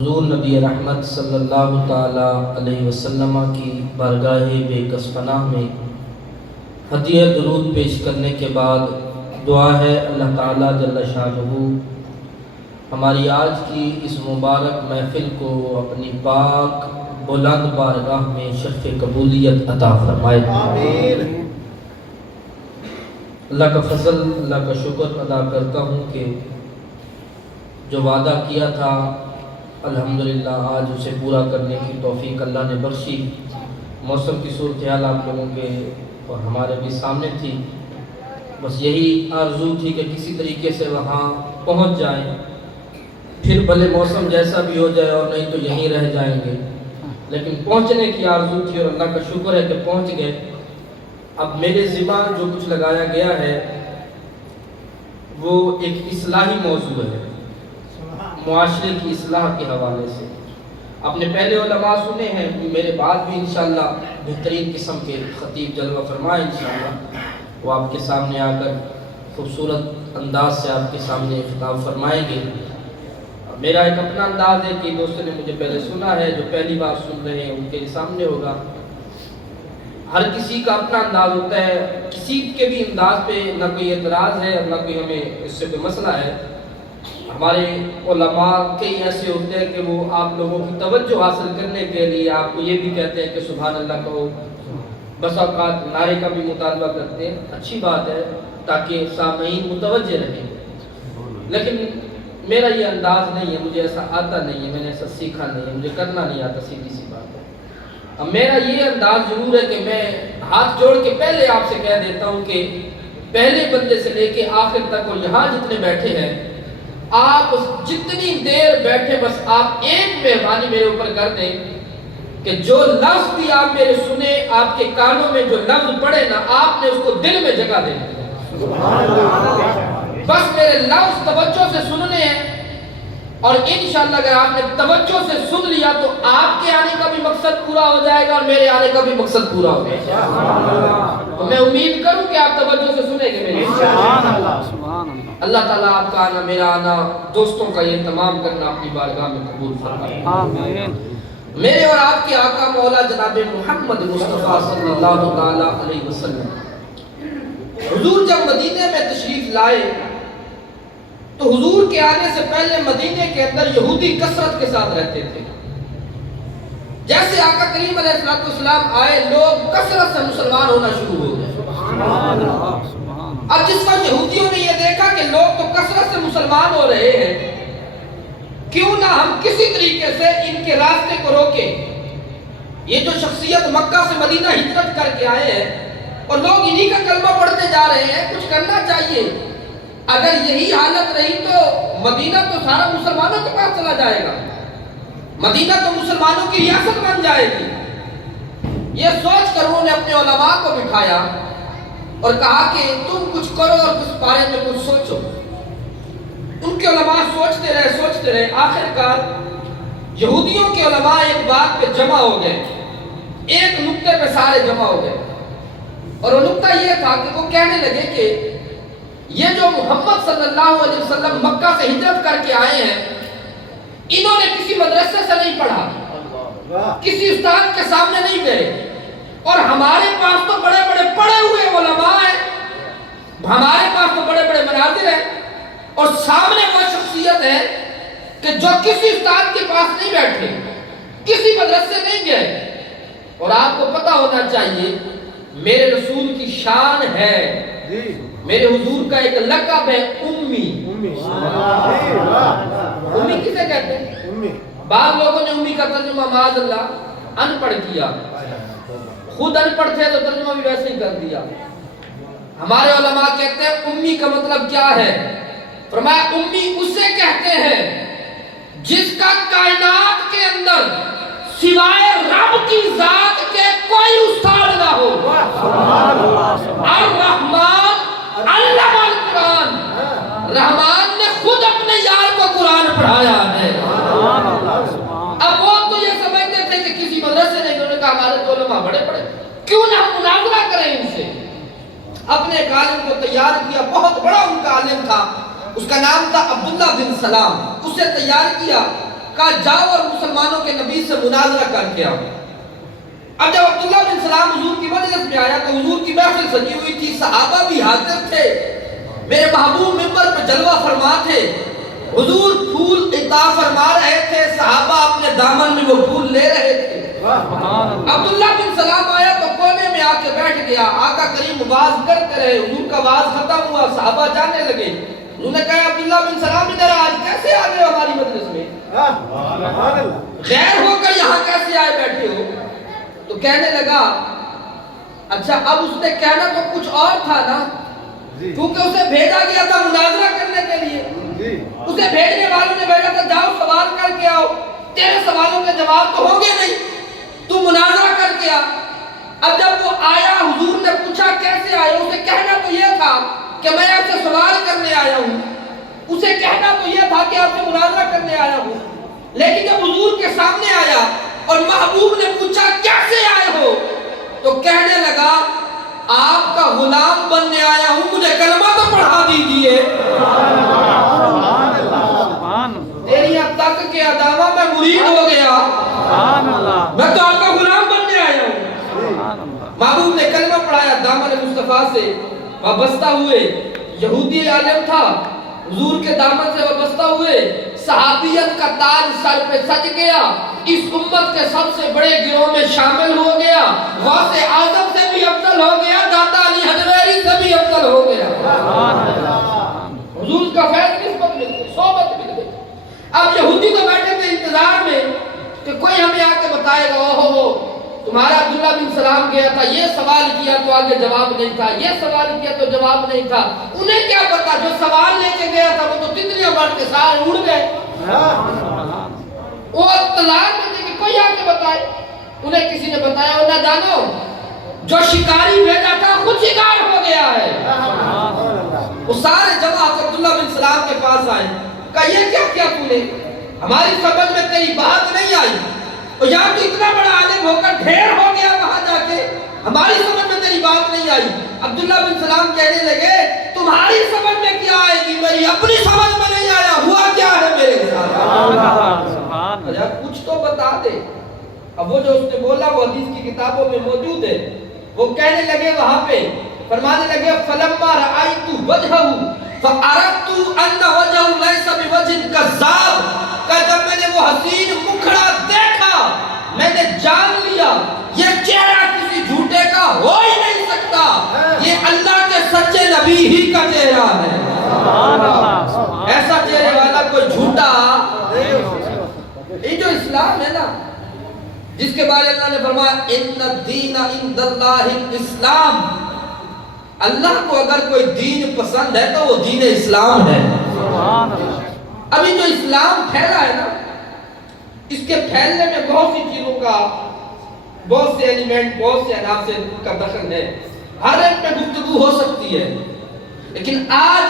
حضور نبی رحمت صلی اللہ تعالیٰ علیہ وسلم کی بارگاہ بے کس پناہ میں ہدیہ درود پیش کرنے کے بعد دعا ہے اللہ تعالیٰ جل شانہ ہماری آج کی اس مبارک محفل کو اپنی پاک بلند بارگاہ میں شرف قبولیت عطا فرمائے۔ آمین۔ اللہ کا فضل، اللہ کا شکر ادا کرتا ہوں کہ جو وعدہ کیا تھا الحمدللہ آج اسے پورا کرنے کی توفیق اللہ نے بخشی۔ موسم کی صورتحال آپ لوگوں کے اور ہمارے بھی سامنے تھی، بس یہی آرزو تھی کہ کسی طریقے سے وہاں پہنچ جائیں، پھر بھلے موسم جیسا بھی ہو جائے اور نہیں تو یہیں رہ جائیں گے، لیکن پہنچنے کی آرزو تھی اور اللہ کا شکر ہے کہ پہنچ گئے۔ اب میرے ذمہ جو کچھ لگایا گیا ہے وہ ایک اصلاحی موضوع ہے، معاشرے کی اصلاح کے حوالے سے۔ آپ نے پہلے علماء سنے ہیں، میرے بعد بھی انشاءاللہ بہترین قسم کے خطیب جلوہ فرمائے انشاءاللہ، وہ آپ کے سامنے آ کر خوبصورت انداز سے آپ کے سامنے خطاب فرمائیں گے۔ میرا ایک اپنا انداز ہے کہ دوستوں نے مجھے پہلے سنا ہے، جو پہلی بار سن رہے ہیں ان کے سامنے ہوگا۔ ہر کسی کا اپنا انداز ہوتا ہے، کسی کے بھی انداز پہ نہ کوئی اعتراض ہے اور نہ کوئی ہمیں اس سے کوئی مسئلہ ہے۔ ہمارے علماء کئی ایسے ہوتے ہیں کہ وہ آپ لوگوں کی توجہ حاصل کرنے کے لیے آپ کو یہ بھی کہتے ہیں کہ سبحان اللہ کہو، بس اوقات نعرے کا بھی مطالبہ کرتے ہیں، اچھی بات ہے تاکہ سامعین متوجہ رہیں، لیکن میرا یہ انداز نہیں ہے، مجھے ایسا آتا نہیں ہے، میں نے ایسا سیکھا نہیں ہے، مجھے کرنا نہیں آتا، سیدھی سی بات ہے۔ اب میرا یہ انداز ضرور ہے کہ میں ہاتھ جوڑ کے پہلے آپ سے کہہ دیتا ہوں کہ پہلے بندے سے لے کے آخر تک اور یہاں جتنے بیٹھے ہیں، آپ جتنی دیر بیٹھے بس آپ ایک مہربانی میرے اوپر کر دیں کہ جو لفظ بھی آپ میرے سنے، آپ کے کانوں میں جو لفظ پڑے نا، آپ نے اس کو دل میں جگہ دینا ہے۔ بس میرے لفظ توجہ سے سننے ہیں، اور انشاءاللہ اگر آپ نے توجہ سے سن لیا تو آپ کے آنے کا بھی مقصد پورا ہو جائے گا اور میرے آنے کا بھی مقصد پورا ہو جائے گا۔ تو میں امید کروں کہ آپ توجہ سے سنیں گے میرے۔ اللہ تعالیٰ آپ کا آنا، میرا آنا، دوستوں کا یہ تمام کرنا اپنی بارگاہ میں قبول فرمائے۔ آمین۔ میرے اور آپ کے آقا مولا جناب محمد مصطفیٰ صلی اللہ تعالیٰ علیہ وسلم حضور جب مدینے میں تشریف لائے تو حضور کے آنے سے پہلے مدینے کے اندر یہودی کثرت کے ساتھ رہتے تھے۔ جیسے آقا کریم علیہ السلام آئے، لوگ کثرت سے مسلمان ہونا شروع ہو گئے۔ اب جس وقت یہودیوں نے یہ دیکھا کہ لوگ تو کثرت سے مسلمان ہو رہے ہیں، کیوں نہ ہم کسی طریقے سے ان کے راستے کو روکیں۔ یہ جو شخصیت مکہ سے مدینہ ہجرت کر کے آئے ہیں اور لوگ انہی کا کلمہ پڑھتے جا رہے ہیں، کچھ کرنا چاہیے۔ اگر یہی حالت رہی تو مدینہ تو سارا مسلمانوں کے پاس چلا جائے گا، مدینہ تو مسلمانوں کی ریاست بن جائے گی۔ یہ سوچ کر انہوں نے اپنے علماء کو بٹھایا اور کہا کہ تم کچھ کرو اور اس بارے میں کچھ سوچو۔ ان کے علماء سوچتے رہے، آخر کار یہودیوں کے علماء ایک بات پہ جمع ہو گئے، ایک نقطے پہ سارے جمع ہو گئے، اور وہ نقطہ یہ تھا کہ وہ کہنے لگے کہ یہ جو محمد صلی اللہ علیہ وسلم مکہ سے ہجرت کر کے آئے ہیں، انہوں نے کسی مدرسے سے نہیں پڑھا، کسی استاد کے سامنے نہیں گئے، اور ہمارے پاس تو بڑے بڑے پڑھے ہوئے علماء ہیں، ہمارے پاس تو بڑے بڑے مناظر ہیں، اور سامنے وہ شخصیت ہے کہ جو کسی استاد کے پاس نہیں بیٹھے، کسی مدرسے نہیں گئے۔ اور آپ کو پتا ہونا چاہیے میرے رسول کی شان ہے، میرے حضور کا ایک لقب ہے امی۔ امی کسے کہتے ہیں؟ بعض لوگوں نے امی کا ترجمہ معاذ اللہ ان پڑھ کیا، خود ان پڑھ تھے تو ترجمہ بھی ویسے ہی کر دیا۔ ہمارے علماء کہتے ہیں امی کا مطلب کیا ہے؟ فرمایا امی اسے کہتے ہیں جس کا کائنات کے اندر سوائے رب کی ذات کے کوئی استاد نہ ہو۔ الرحمن علم القرآن، رحمان نے خود اپنے یار کو قرآن پڑھایا ہے۔ اب وہ تو یہ سمجھتے تھے کہ کسی مدرسے نے، انہوں نے کہا ہمارے تو علماء بڑے بڑے، کیوں نہ ہم مناظرہ کریں ان سے۔ اپنے ایک عالم کو تیار کیا، بہت بڑا ان کا عالم تھا، اس کا نام تھا عبداللہ بن سلام، اسے تیار کیا، کہا جاؤ اور مسلمانوں کے نبی سے مناظرہ کر کے آؤ۔ اب جب عبداللہ بن سلام حضور کی مجلس میں آیا تو حضور کی محفل سجی ہوئی تھی، صحابہ بھی حاضر تھے، میرے محبوب منبر پہ جلوہ فرما تھے، حضور پھول عطا فرما رہے تھے، صحابہ اپنے دامن میں وہ پھول لے رہے تھے۔ عبداللہ بن سلام آیا تو کونے میں آ کے بیٹھ گیا، آقا کریم واز کرتے رہے، حضور کا واز ختم ہوا، صحابہ جانے لگے۔ انہوں نے کہا عبداللہ بن سلام ادھر آج کیسے آ گئے ہماری مجلس میں؟ غیر ہو کر یہاں کیسے آئے بیٹھے ہو؟ تو کہنے لگا اچھا اب اس نے کہنا تو کچھ اور تھا نا، کیونکہ اسے بھیجا گیا تھا مناظرہ کرنے کے لیے، اسے بھیجنے والوں نے بھیجا تھا جاؤ سوال کر کے آؤ، تیرے سوالوں کے جواب تو ہوں گے نہیں، تو مناظرہ کر کے آ۔ اب جب وہ آیا حضور نے پوچھا کیسے آئے، اسے کہنا تو یہ تھا کہ میں آپ سے سوال کرنے آیا ہوں، اسے کہنا تو یہ تھا کہ آپ سے مناظرہ کرنے آیا ہوں، لیکن جب حضور کے سامنے آیا اور محبوب نے پوچھا کیسے آئے ہو تو کہنے لگا آپ کا غلام بننے آیا ہوں، مجھے کلمہ تو پڑھا دیجئے۔ تیری اب تک کے ادامہ میں مرید ہو گیا، میں تو آپ کا غلام بننے آیا ہوں۔ محبوب نے کلمہ پڑھایا، دامن مصطفیٰ سے وابستہ ہوئے، یہودی عالم تھا، حضور کے دامن سے وابستہ ہوئے، صحابیت کا تاج سر پہ سج گیا، اس امت کے سب سے بڑے گروہ میں شامل ہو گیا، غوث اعظم سے بھی افضل ہو گیا، داتا علی حجویری سے بھی افضل ہو گیا۔ حضور کا فیض نسبت مل گئی، صحبت مل گئی۔ اب یہودی تو بیٹھے تھے انتظار میں کہ کوئی ہمیں آ کے بتائے گا اوہو تمہارا عبداللہ بن سلام گیا تھا، یہ سوال کیا تو آگے جواب نہیں تھا، یہ سوال کیا تو جواب نہیں تھا، انہیں کیا پتا جو سوال لے کے گیا تھا وہ تو تتلیاں بڑھ کے سارے اڑ گئے۔ وہ انتظار میں تھے کہ کوئی آ کے بتائے، انہیں کسی نے بتایا اور نہ جانو جو شکاری بھیجا تھا خود شکار ہو گیا ہے۔ وہ سارے جماعت عبداللہ بن سلام کے پاس آئے، کہا یہ کیا کیا تو نے، ہماری سمجھ میں تیری بات نہیں آئی، اور یہاں تو اتنا بڑا عالم ہو کر ڈھیر ہو گیا وہاں جا کے، ہماری سمجھ میں تیری بات نہیں آئی۔ عبداللہ بن سلام کہنے لگے تمہاری سمجھ میں کیا آئے گی، میری اپنی سمجھ میں نہیں آیا، ہوا کیا ہے میرے ساتھ، کچھ تو بتا دے۔ اب وہ جو اس نے بولا وہ حدیث کی کتابوں میں موجود ہے، وہ کہنے لگے وہاں پہ فرمانے لگے فلما رأیت وجہہ فعرفت ان وجہہ لیس بوجہ کذاب، کہ جب میں نے وہ حسین مکھڑا دیکھا میں نے جان لیا یہ چہرہ کسی جھوٹے کا ہو ہی نہیں سکتا، یہ اللہ کے سچے نبی ہی کا چہرہ ہے۔ ایسا چہرے والا کوئی جھوٹا، یہ جو اسلام ہے نا جس کے بارے اللہ نے فرمایا ان الدین عند اللہ الاسلام، اللہ کو اگر کوئی دین پسند ہے تو وہ دین اسلام ہے۔ ابھی جو اسلام پھیلا ہے نا اس کے پھیلنے میں بہت سی چیزوں کا، بہت سے ایلیمنٹ، بہت سے عناصر کا دخل ہے، ہر ایک میں گفتگو ہو سکتی ہے، لیکن آج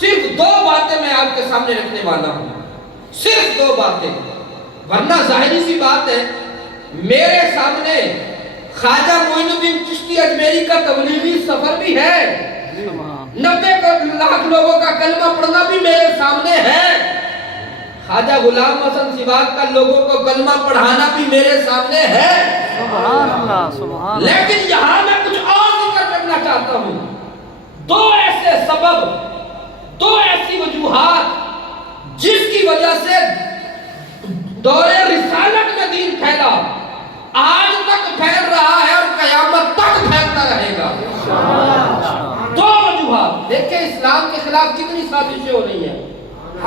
صرف دو باتیں میں آپ کے سامنے رکھنے والا ہوں، صرف دو باتیں، ورنہ ظاہری سی بات ہے میرے سامنے خواجہ معین الدین چشتی اجمیری کا تبلیغی سفر بھی ہے، 90 لاکھ لوگوں کا کلمہ پڑھنا بھی میرے سامنے ہے، خواجہ غلام حسن سواگ کا لوگوں کو کلمہ پڑھانا بھی میرے سامنے ہے، لیکن یہاں میں کچھ اور ذکر کرنا چاہتا ہوں، دو ایسے سبب، دو ایسی وجوہات جس کی وجہ سے دور رسالت میں دین پھیلا، آج تک پھیل رہا ہے اور قیامت تک پھیلتا رہے گا۔ دو وجوہات، دیکھیں اسلام کے خلاف کتنی سازشیں ہو رہی ہیں،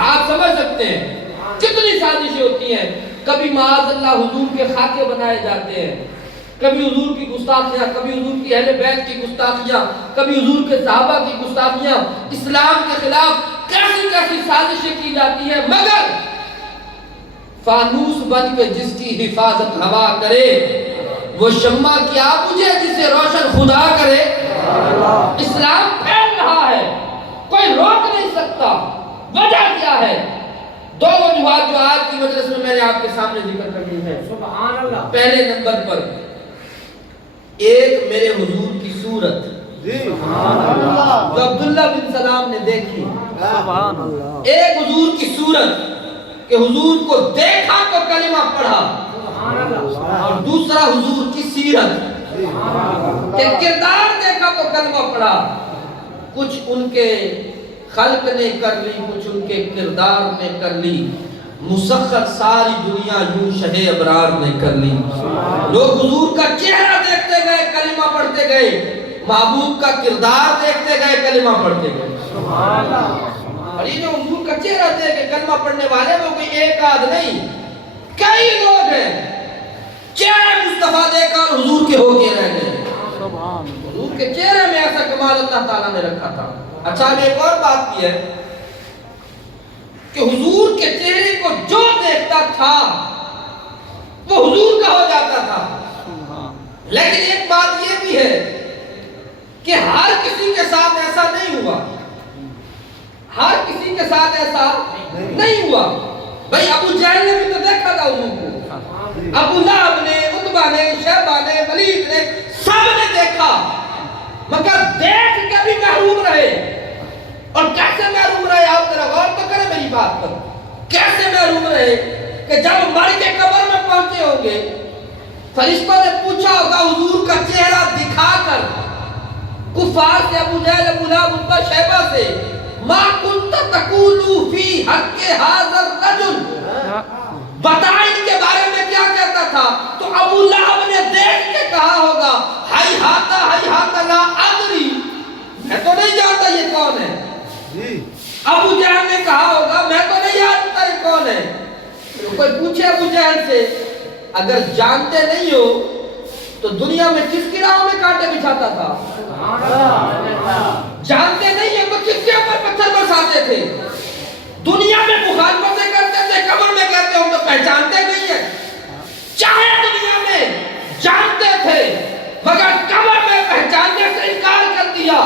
آپ سمجھ سکتے ہیں کتنی سازشیں ہوتی ہیں، کبھی معاذ اللہ حضور کے خاکے بنائے جاتے ہیں، کبھی حضور کی گستاخیاں، کبھی حضور کی اہل بیت کی گستاخیاں، کبھی حضور کے صحابہ کی گستاخیاں، اسلام کے خلاف کیسی کیسی سازشیں کی جاتی ہیں، مگر فانوس بن کے جس کی حفاظت ہوا کرے وہ شمع کیا بجھے جسے روشن خدا کرے۔ اسلام پھیل رہا ہے، کوئی روک نہیں سکتا، وجہ کیا ہے؟ دو وجوہات جو آج کی مجلس میں نے آپ کے سامنے ذکر کرنی ہے۔ سبحان اللہ۔ پہلے نمبر پر ایک میرے حضور کی صورت جو عبداللہ بن سلام نے دیکھی، ایک حضور کی صورت کہ حضور کو دیکھ اور دوسرا حضور کی سیرت کہ کردار دیکھا تو کلمہ پڑھا. کچھ ان کے خلق نے کر لی, کچھ ان کے کردار نے کر لی, مسخر ساری دنیا یوں شہ ابرار نے کر لی. لوگ حضور کا چہرہ دیکھتے گئے, کلمہ پڑھتے گئے, محبوب کا کردار دیکھتے گئے, کلمہ پڑھتے گئے. اور یہ جو حضور کا چہرہ دیکھ کے کلمہ پڑھنے والے وہ کوئی ایک آدھ نہیں, کئی لوگ ہیں چہرہ مصطفیٰ دیکھا اور حضور کے ہو کے رہ گئے. حضور کے چہرے میں ایسا کمال اللہ تعالیٰ نے رکھا تھا. اچھا اب ایک اور بات کی ہے کہ حضور کے چہرے کو جو دیکھتا تھا وہ حضور کا ہو جاتا تھا. لیکن ایک بات یہ بھی ہے کہ ہر کسی کے ساتھ ایسا نہیں ہوا, ہر کسی کے ساتھ ایسا نہیں ہوا. بھئی ابو جہل نے بھی تو دیکھا تھا حضور کو, ابو لہب نے, عتبہ نے, شیبہ نے, ولید نے, سب نے دیکھا, مگر دیکھ کے بھی محروم رہے. اور کیسے محروم رہے آپ ذرا غور تو کریں میری بات پر. کیسے محروم رہے کہ جب مر کے قبر میں پہنچے ہوں گے فرشتوں نے پوچھا ہوگا حضور کا چہرہ دکھا کر کفار سے, ابو جہل, ابو لہب, عتبہ, شیبہ سے, ما کنت تقول فی حق ھذا الرجل, بتا ان کے بارے میں کیا کہتا تھا. تو ابو لہب نے دیکھ کے کہا ہوگا ہائی ہاتا لا ادری, میں تو نہیں جانتا یہ کون ہے. ابو جہل نے کہا ہوگا میں تو نہیں جانتا یہ کون ہے. کوئی پوچھے ابو جہل سے اگر جانتے نہیں ہو تو دنیا میں کس کی راہوں میں کانٹے بچھاتا تھا. جانتے نہیں ہو تو کس کے اوپر پتھر برساتے تھے. دنیا میں مخالفتیں کرتے تھے, قبر میں کہتے ہم تو پہچانتے نہیں ہیں. چاہے دنیا میں جانتے تھے مگر قبر میں پہچاننے سے انکار کر دیا.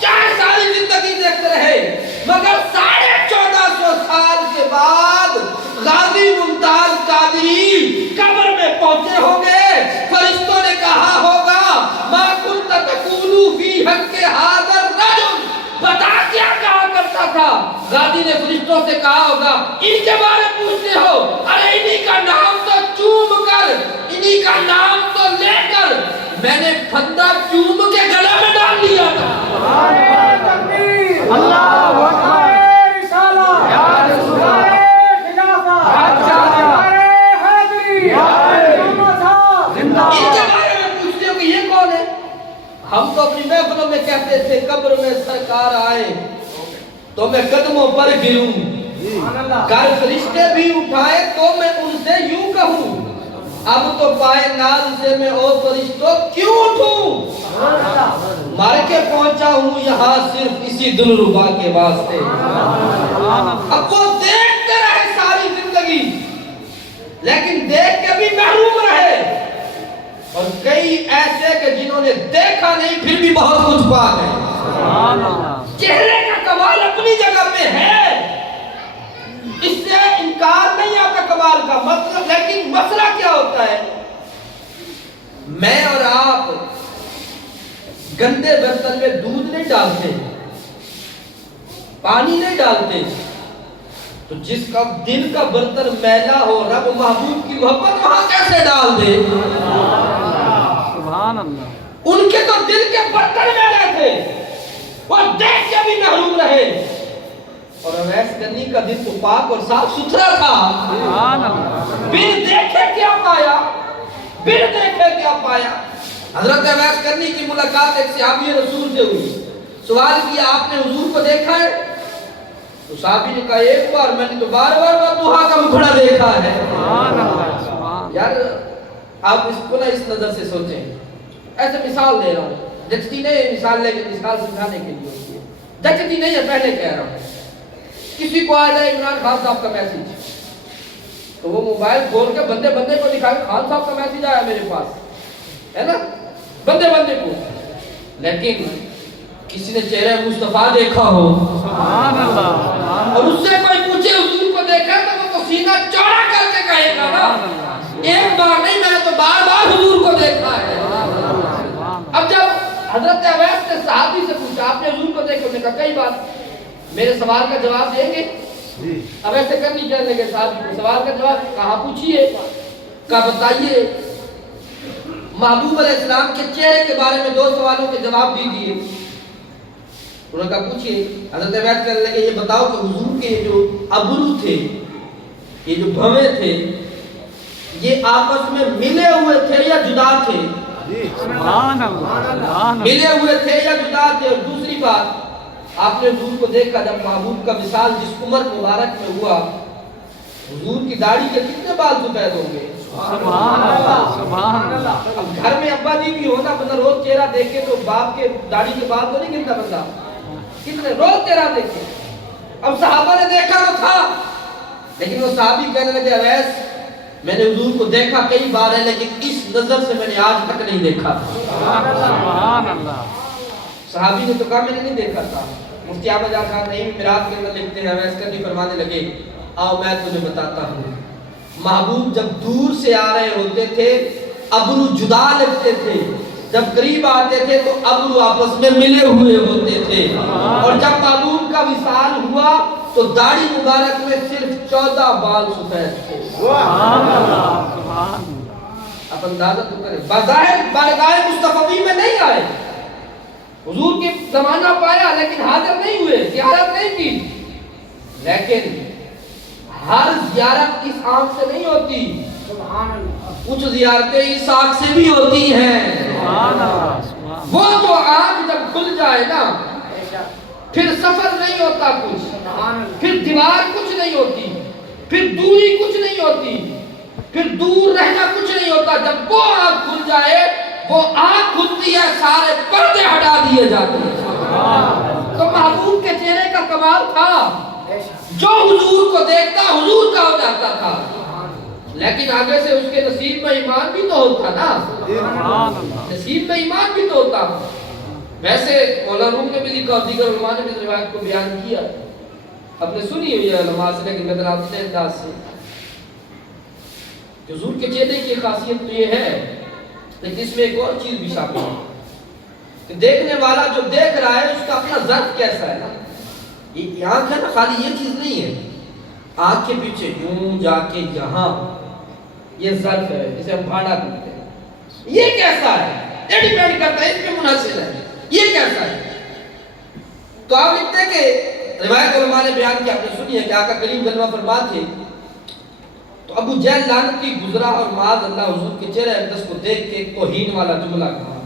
چاہے ساری زندگی دیکھتے رہے مگر 1450 سال کے بعد غازی ممتاز قادری قبر میں پہنچے ہوں گے. فرشتوں نے کہا ہوگا ما کنت تقول فی حق ھذا الرجل, بتا کیا کہا کرتا تھا. غازی نے فرشتوں سے کہا ہوگا ان کے بارے پوچھتے ہو, ارے انہی کا نام تو چوم کر, انہی کا نام تو لے کر میں نے پھندا چوم کے گلے میں ڈال دیا تھا. اللہ اکبر, رسالہ یا رسول اللہ, خلافہ حیدری زندہ. ان کے بارے میں پوچھتے ہو کہ یہ کون ہے. ہم تو اپنی محفلوں میں کہتے تھے قبر میں سرکار آئے تو میں قدموں پر گروں, گر فرشتے بھی اٹھائے تو میں ان سے یوں کہوں, اب تو پائے ناز سے میں او فرشتوں کیوں اٹھوں. مر کے پہنچا ہوں یہاں صرف اسی دلربا کے واسطے. اب وہ دیکھتے رہے ساری زندگی لیکن دیکھ کے بھی محروم رہے, اور کئی ایسے کہ جنہوں نے دیکھا نہیں پھر بھی بہت کچھ پا گئے. چہرے کا کمال اپنی جگہ پہ ہے, اس سے انکار نہیں آتا کمال کا مطلب. لیکن مسئلہ کیا ہوتا ہے, میں اور آپ گندے برتن میں دودھ نہیں ڈالتے, پانی نہیں ڈالتے, تو جس کا دل کا برتن میلا ہو رب محبوب کی محبت وہاں کیسے ڈال دے. سبحان اللہ. ان کے تو دل کے برتن میلے تھے, وہ دیکھ کے بھی محروم رہے, اور اویس غنی کا دل تو پاک اور صاف ستھرا تھا. سبحان اللہ. بن دیکھے کیا پایا, بن دیکھے کیا پایا. حضرت اویس غنی کی ملاقات ایک صحابی رسول سے ہوئی. سوال کیا آپ نے حضور کو دیکھا ہے؟ تو صحابی نے کہا ایک بار, میں نے تو بار بار بطوحہ کا مکھڑا دیکھا ہے. سبحان اللہ. یار آپ اس کو نہ اس نظر سے سوچیں. ایسے مثال دے رہا ہوں, جچتی نہیں ہے مثال لے کے, مثال سمجھانے کے لیے ہوتی ہے, جچتی نہیں ہے پہلے کہہ رہا ہوں. کسی کو آ جائے عمران خان صاحب کا میسیج تو وہ موبائل کھول کے بندے بندے کو دکھائے خان صاحب کا میسیج آیا میرے پاس, ہے نا, بندے بندے کو. لیکن کسی نے چہرہ مصطفیٰ دیکھا ہو سبحان اللہ. اور اس سے کوئی پوچھے حضور کو دیکھا تو وہ تو سینہ چوڑا کر کے کہے گا نا, ایک بار نہیں میں نے تو بار بار حضور کو دیکھا ہے. اب جب حضرت اویس نے صحابی سے پوچھا آپ نے حضور کو دیکھا, انہوں نے کہا کئی بار. میرے سوال کا جواب دیں گے؟ اب ایسے کرنی کہنے لگے صحابی کو, سوال کا جواب کہاں پوچھئے, کہا بتائیے. محبوب علیہ السلام کے چہرے کے بارے میں 2 سوالوں کے جواب دیجیے. انہوں نے کہا پوچھئے. حضرت عبید کہنے لگے یہ بتاؤ کہ حضور کے جو ابرو تھے, یہ جو بھویں تھے, یہ آپس میں ملے ہوئے تھے یا جدا تھے؟ سبحان اللہ. ملے ہوئے تھے یا جدا تھے؟ اور دوسری بات, آپ نے حضور کو دیکھا جب محبوب کا وصال جس عمر مبارک میں ہوا, حضور کی داڑھی کے کتنے بال سفید ہوں گے؟ سبحان اللہ. سبحان اللہ. اب گھر میں ابا جی بھی ہونا, بندہ روز چہرہ دیکھے تو باپ کے داڑھی کے بال تو نہیں گنتا بندہ, کتنے روز چہرہ دیکھے. اب صحابہ نے دیکھا تو تھا, لیکن وہ صحابی کہنے لگے اویس میں نے حضور کو دیکھا کئی بار ہے لیکن اس نظر سے میں نے آج تک نہیں دیکھا. سبحان اللہ. صحابی نے تو کہا میں نے نہیں دیکھا تھا. مفتی احمد جان خان نعیمی میراث کے اندر لکھتے ہیں, اویس کرنی فرمانے لگے آؤ میں تمہیں بتاتا ہوں, محبوب جب دور سے آ رہے ہوتے تھے ابرو جدا لگتے تھے, جب قریب آتے تھے تو ابرو آپس میں ملے ہوئے ہوتے تھے, اور جب محبوب کا وصال ہوا تو داڑھی مبارک میں صرف 14 بال سفید تھے. سبحان اللہ. سبحان اللہ. اب اندازہ تو کریں, بظاہر بارگاہ مصطفی میں نہیں آئے, حضور کے زمانہ پایا لیکن حاضر نہیں ہوئے, زیارت نہیں کی. لیکن ہر زیارت اس آنکھ سے نہیں ہوتی, کچھ زیارتیں اس آنکھ سے بھی ہوتی ہیں. سبحان اللہ. وہ جو آنکھ جب کھل جائے نا, پھر سفر نہیں ہوتا کچھ, پھر دیوار کچھ نہیں ہوتی, پھر دوری کچھ نہیں ہوتی, پھر دور رہنا کچھ نہیں ہوتا. جب وہ آنکھ کھل جائے, وہ آنکھ کھلتی ہے, سارے پردے ہٹا دیے جاتے ہیں. تو محبوب کے چہرے کا کمال تھا, جو حضور کو دیکھتا حضور کا ہو جاتا تھا. لیکن آگے سے اس کے نصیب میں ایمان بھی تو ہوتا نا, نصیب میں ایمان بھی تو ہوتا. ویسے مولانا روم نے بھی لکھا اور دیگر علماء نے بھی اس روایت کو بیان کیا, آپ نے سنی ہوئی ہے علماء سے, لیکن نظر آتے ہیں انداز سے کہ حضور کے چہرے کی خاصیت تو یہ ہے, لیکن اس میں ایک اور چیز بھی شامل ہے کہ دیکھنے والا جو دیکھ رہا ہے اس کا اپنا ظرف کیسا ہے نا. یہ آنکھ ہے نا, خالی یہ چیز نہیں ہے, آنکھ کے پیچھے یوں جا کے یہاں یہ ظرف ہے جسے ہم بھاڑا کہتے ہیں. یہ کیسا ہے یہ ڈیپینڈ کرتا ہے, اس پہ منحصر ہے یہ کیسا ہے. تو آپ لکھتے ہیں کہ روایت علماء نے بیان کی, آپ نے سنی ہے کہ آقا کریم جلوہ فرما تھے تو ابو جہل لعنتی گزرا اور معاذ اللہ حضور کے چہرے اقدس کو دیکھ کے توہین والا جملہ کہا,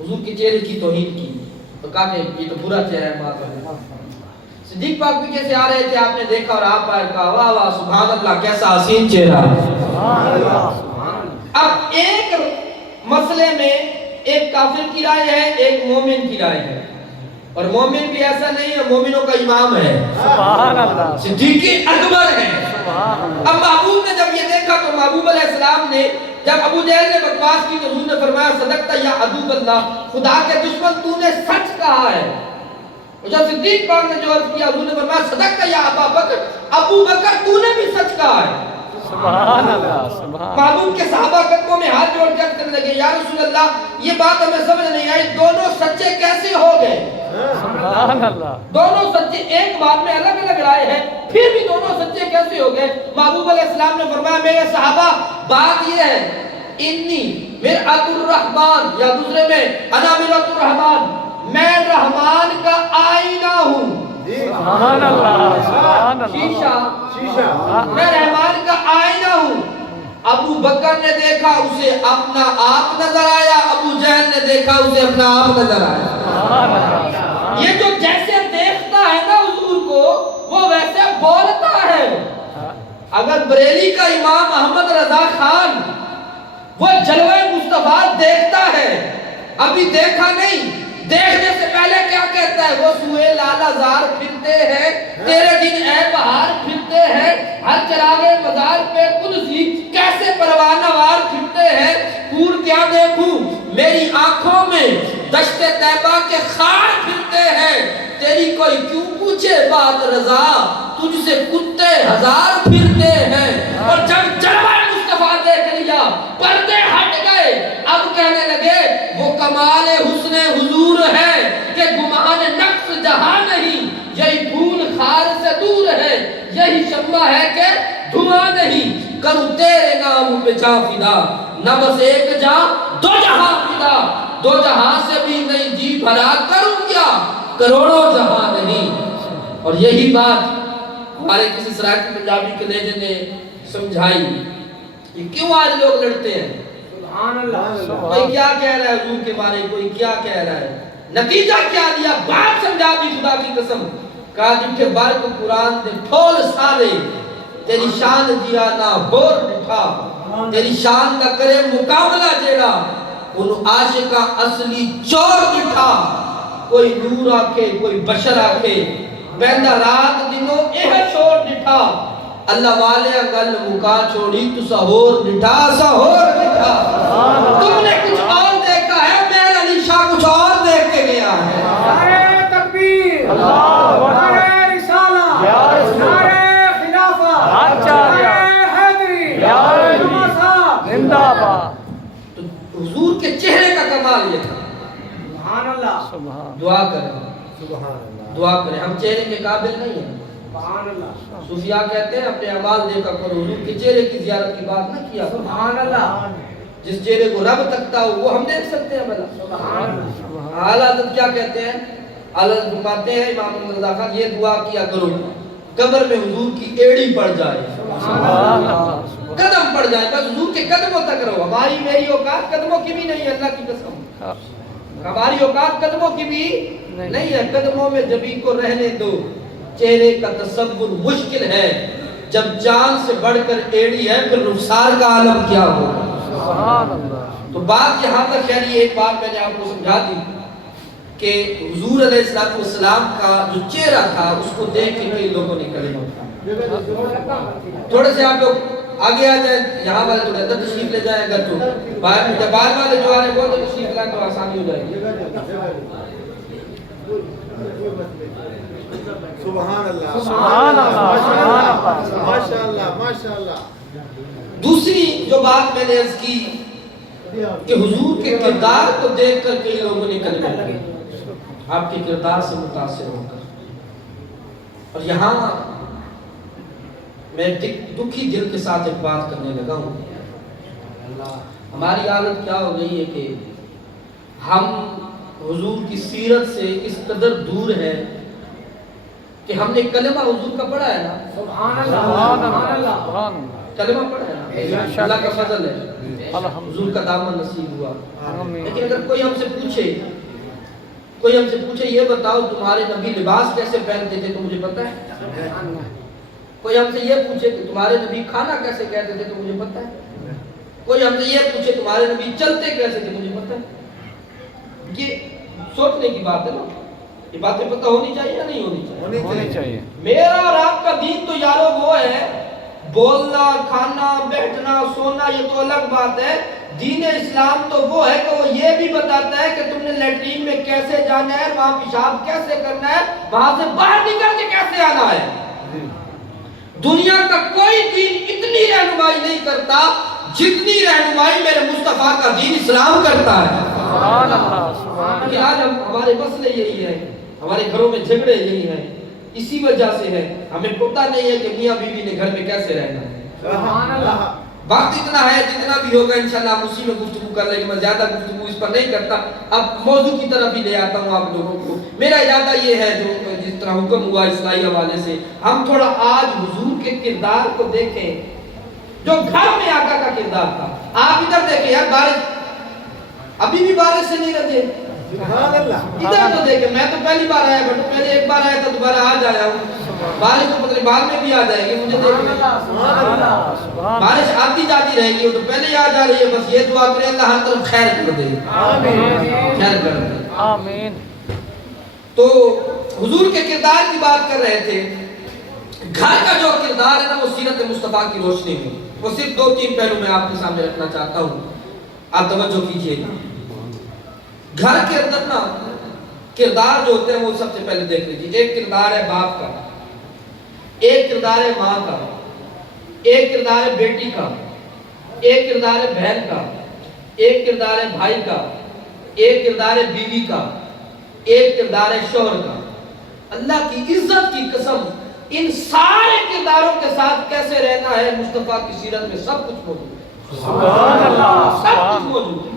حضور کے چہرے کی توہین کی, تو کہا کہ یہ تو برا چہرہ ہے معاذ اللہ. صدیق پاک پیچھے سے آ رہے تھے, آپ نے دیکھا اور آپ آئے کہا واہ واہ سبحان اللہ کیسا حسین چہرہ. اب ایک مسئلے میں ایک کافر کی رائے ہے, ایک مومن کی رائے ہے, اور مومن بھی ایسا نہیں ہے, مومنوں کا امام ہے, سبحان اللہ. صدیق اکبر ہے. اب محبوب نے جب یہ دیکھا تو محبوب علیہ السلام نے, جب ابو جہل نے بکواس کی تو حضور نے فرمایا صدقت یا عدو اللہ, خدا کے دشمن تو نے سچ کہا ہے. اور جب صدیق پاک نے جو عرض کیا حضور نے فرمایا صدقت یا ابا بکر, ابو بکر تو نے بھی سچ کہا ہے. سبحان اللہ. سبحان. محبوب کے صحابہ قدموں میں ہاتھ جوڑ کر کرنے لگے یا رسول اللہ یہ بات ہمیں سمجھ نہیں آئی, دونوں سچے کیسے ہو گئے؟ سبحان اللہ. دونوں سچے, ایک بات میں الگ الگ رائے ہے, پھر بھی دونوں سچے کیسے ہو گئے؟ محبوب علیہ السلام نے فرمایا میرے صحابہ بات یہ ہے, انی مرعت الرحمن, یا دوسرے میں انا مرعت الرحمن, میں رحمان کا آئینہ ہوں. سبحان اللہ. سبحان اللہ. شیشہ, میں رحمان کا آئینہ ہوں. ابو بکر نے دیکھا اسے اپنا آپ نظر آیا, ابو جہل نے دیکھا اسے اپنا آپ نظر آیا. سبحان اللہ. یہ جو جیسے دیکھتا ہے نا حضور کو وہ ویسے بولتا ہے. اگر بریلی کا امام احمد رضا خان وہ جلوہ مصطفیٰ دیکھتا ہے, ابھی دیکھا نہیں, دیکھنے سے پہلے کیا کہتا ہے, وہ سوئے لالا زار پھرتے ہیں, تیرے دن اے بہار پھرتے ہیں, ہر چراغے مزار پہ قدسی کیسے پروانہ وار پھرتے ہیں. پور کیا دیکھوں میری آنکھوں میں دشت طیبہ کے خار پھرتے ہیں, تیری کوئی کیوں پوچھے بات رضا, تجھ سے کتے ہزار پھرتے ہیں. اور جب جلوہ مصطفیٰ دیکھ لیا پردے ہٹ گئے, اب کہنے لگے وہ کمال حسن حضور ہے کہ گمان نقص جہاں نہیں, یہی پھول خار سے دور ہے, یہی شمع ہے کہ دھواں نہیں. کروں تیرے نام پہ جاں فدا, نہ بس ایک جاں دو جہاں فدا، دو جہاں سے بھی نہیں جی بھرا، کروں کیا کروڑوں جہاں نہیں۔ اور یہی بات ہمارے کسی سرائکی پنجابی کے لہجے نے سمجھائی، یہ کیوں آج لوگ لڑتے ہیں؟ سبحان اللہ۔ کوئی کیا کہہ رہا ہے حضور کے بارے، کوئی کیا کہہ رہا ہے، نتیجہ کیا دیا، بات سمجھا دی خدا کی قسم، کہا جٹھے بار کو قرآن دے ٹھول سارے، تیری شان جیا نہ ہور بٹھا، تیری شان کا کرے مقابلہ جیڑا، انہوں عاشقہ اصلی چور بٹھا، کوئی نور آکھے کوئی بشر آکھے، بہندہ رات دنوں اہ چھوڑ ڈٹھا، اللہ والے گل مکا چھوڑی تو سہور ڈٹھا، سہور ڈٹھا۔ تم نے کچھ اور دیکھا ہے، میرا علی شاہ کچھ اور دیکھ کے گیا ہے۔ نعرہ تکبیر، اللہ اکبر، نعرہ رسالہ، یا رسول اللہ، نعرہ خلافت، آچاریہ، نعرہ حیدری، یا علی، علماء صاحب، زندہ باد، تو حضور کے چہرے کا کمال یہ تھا۔ سبحان اللہ، سبحان دعا کریں، سبحان اللہ، دعا کریں، ہم چہرے کے قابل نہیں ہیں۔ سبحان اللہ، صوفیاء کہتے ہیں اپنے اعمال دیکھا کرو، حضور کے چہرے کی زیارت کی بات نہ کیا کرو۔ سبحان اللہ، جس چہرے کو رب تکتا ہو وہ ہم دیکھ سکتے ہیں بھلا۔ سبحان اللہ، اعلیٰ حضرت کیا کہتے ہیں؟ اعلیٰ حضرت فرماتے ہیں امام محمد رضا خان، یہ دعا کیا کرو قبر میں حضور کی ایڑی پڑ جائے، سبحان اللہ، قدم پڑ جائے، بس حضور کے قدموں تک رہو۔ ہماری میری اوقات قدموں کی بھی نہیں ہے، اللہ کی قسم، ہماری اوقات قدموں کی بھی نہیں ہے، قدموں میں جبھی کو رہنے دو، چہرے کا تصور مشکل ہے، جب چاند سے بڑھ کر ایڑی ہے پھر رخسار کا عالم کیا ہوگا۔ سبحان اللہ، تو بات یہاں تک ہے، ایک بات میں نے آپ کو سمجھا دی کہ حضور علیہ السلام کا جو چہرہ تھا اس کو دیکھ کے کئی لوگوں نے کلمہ اٹھایا۔ تھوڑے سے آپ لوگ آگے آ جائیں، یہاں والے تھوڑے اندر تشریف لے جائیں، اگر تو بعد والے جو آ رہے ہیں وہ تو تشریف لائیں تو آسانی ہو جائے گی۔ سبحان اللہ، سبحان اللہ، سبحان اللہ، ماشاءاللہ ماشاءاللہ۔ دوسری جو بات میں نے عرض کی کہ حضور کے کردار کو دیکھ کر کئی لوگوں نے کلمہ پڑھے، آپ کے کردار سے متاثر ہو کر۔ اور یہاں میں دکھی دل کے ساتھ ایک بات کرنے لگا ہوں، ہماری حالت کیا ہو گئی ہے کہ ہم حضور کی سیرت سے اس قدر دور ہیں کہ ہم نے کلمہ حضور کا پڑھا ہے نا، سبحان اللہ، سبحان سبحان اللہ، اللہ، سبحان اللہ، کلمہ پڑھا ہے نا، اللہ کا فضل ہے، حضور کا دامن نصیب ہوا۔ لیکن اگر کوئی ہم سے پوچھے یہ بتاؤ تمہارے نبی لباس کیسے پہنتے تھے تو مجھے پتہ ہے۔ کوئی ہم سے یہ پوچھے کہ تمہارے نبی کھانا کیسے کہتے تھے تو مجھے پتہ ہے۔ کوئی ہم سے یہ پوچھے تمہارے نبی چلتے کیسے تھے مجھے پتہ ہے۔ یہ سوچنے کی بات ہے نا، یہ باتیں پتہ ہونی چاہیے یا نہیں ہونی چاہیے؟ ہونی چاہیے۔ میرا اور آپ کا دین تو یارو وہ ہے، بولنا کھانا بیٹھنا سونا یہ تو الگ بات ہے، دین اسلام تو وہ ہے کہ وہ یہ بھی بتاتا ہے کہ تم نے لیٹرین میں کیسے جانا ہے، وہاں پیشاب کیسے کرنا ہے، وہاں سے باہر نکل کے کیسے آنا ہے۔ دنیا کا کوئی دین اتنی رہنمائی نہیں کرتا جتنی رہنمائی میرے مصطفیٰ کا دین اسلام کرتا ہے۔ سبحان اللہ، سبحان لیکن آج ہمارے مسئلے یہی ہے، ہمارے گھروں میں جھگڑے یہی ہیں، اسی وجہ سے ہے، ہمیں پتہ نہیں ہے کہ میاں بیوی نے گھر میں کیسے رہنا ہے۔ سبحان اللہ، وقت اتنا ہے جتنا بھی ہوگا انشاءاللہ ہم اسی میں گفتگو کر لیں گے، میں زیادہ گفتگو اس پر نہیں کرتا، اب موضوع کی طرف ہی لے آتا ہوں آپ لوگوں کو۔ میرا ارادہ یہ ہے جو جس طرح حکم ہوا اصلاحی حوالے سے، ہم تھوڑا آج حضور کے کردار کو دیکھیں جو گھر میں آقا کا کردار تھا۔ آپ ادھر دیکھیں یار، بارش ابھی بھی بارش سے نہیں رہتے، سبحان اللہ، ادھر تو دیکھیں، میں تو پہلی بار آیا بٹ پہلے ایک بار آیا تھا دوبارہ آج آیا ہوں، بارش تو پتہ نہیں بعد میں بھی آ جائے گی، مجھے دیکھیں سبحان اللہ، سبحان بارش آتی جاتی رہے گی، وہ تو پہلے ہی آ جا رہی ہے، بس یہ دعا کریں اللہ ہر طرف خیر کر دے، خیر کر دے۔ آمین۔ تو حضور کے کردار کی بات کر رہے تھے، گھر کا جو کردار ہے نا وہ سیرت مصطفیٰ کی روشنی میں، وہ صرف دو تین پہلو میں آپ کے سامنے رکھنا چاہتا ہوں، آپ توجہ کیجئے گا۔ گھر کے اندر نا کردار جو ہوتے ہیں وہ سب سے پہلے دیکھ لیجیے، ایک کردار ہے باپ کا، ایک کردار ہے ماں کا، ایک کردار ہے بیٹی کا، ایک کردار ہے بہن کا، ایک کردار ہے بھائی کا، ایک کردار ہے بیوی کا، ایک کردار ہے شوہر کا۔ اللہ کی عزت کی قسم ان سارے کرداروں کے ساتھ کیسے رہنا ہے مصطفیٰ کی سیرت میں سب کچھ موجود ہے، سبحان اللہ، سب کچھ موجود ہے۔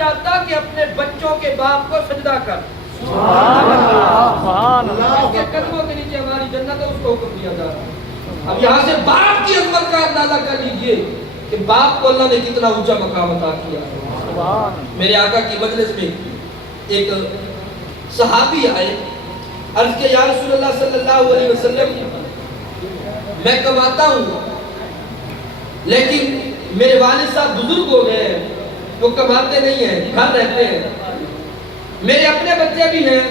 جاتا کہ اپنے بچوں کے باپ کو سجدہ کر. سبحان اللہ اس کے قدموں کے نیچے ہماری جنت ہے، اس کو حکم دیا جا رہا ہے. اب یہاں سے باپ کی عظمت کا اندازہ کر لیجئے کہ باپ کو اللہ نے کتنا اونچا مقام عطا کیا. سبحان میرے آقا کی مجلس میں ایک صحابی آئے، عرض کہ یا رسول اللہ صلی اللہ علیہ وسلم میں کماتا ہوں لیکن میرے والد صاحب بزرگ ہو گئے ہیں، وہ کماتے نہیں ہیں، گھر رہتے ہیں. میرے اپنے بچے بھی ہیں،